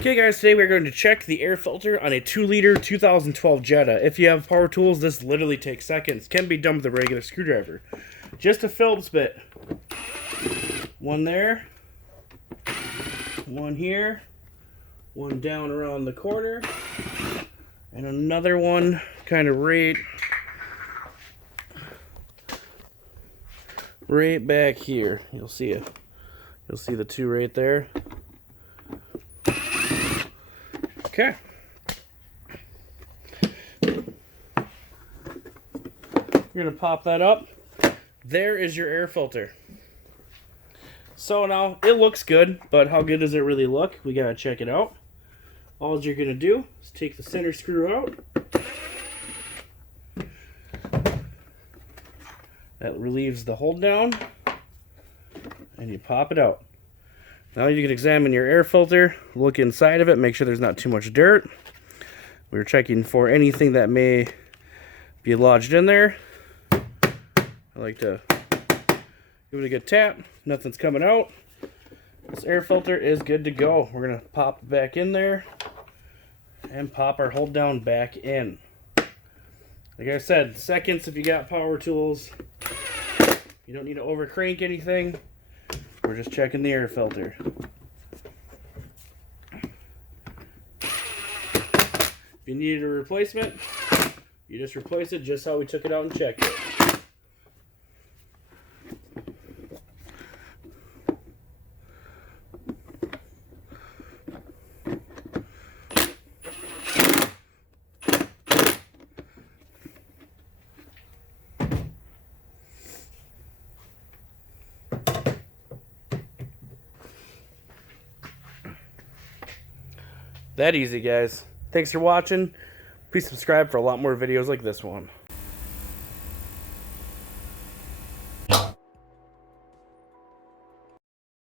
Okay guys, today we're going to check the air filter on a 2-liter 2012 Jetta. If you have power tools, this literally takes seconds. Can be done with a regular screwdriver. Just a Phillips bit. One there. One here. One down around the corner. And another one kind of right back here. You'll see it. You'll see the two right there. Okay. You're going to pop that up. There is your air filter. So now, it looks good, but how good does it really look? We got to check it out. All you're going to do is take the center screw out. That relieves the hold down. And you pop it out. Now you can examine your air filter, look inside of it, make sure there's not too much dirt. We're checking for anything that may be lodged in there. I like to give it a good tap. Nothing's coming out. This air filter is good to go. We're going to pop it back in there and pop our hold down back in. Like I said, seconds if you got power tools. You don't need to over crank anything. We're just checking the air filter. If you needed a replacement, you just replace it just how we took it out and checked it. That easy, guys. Thanks for watching. Please subscribe for a lot more videos like this one.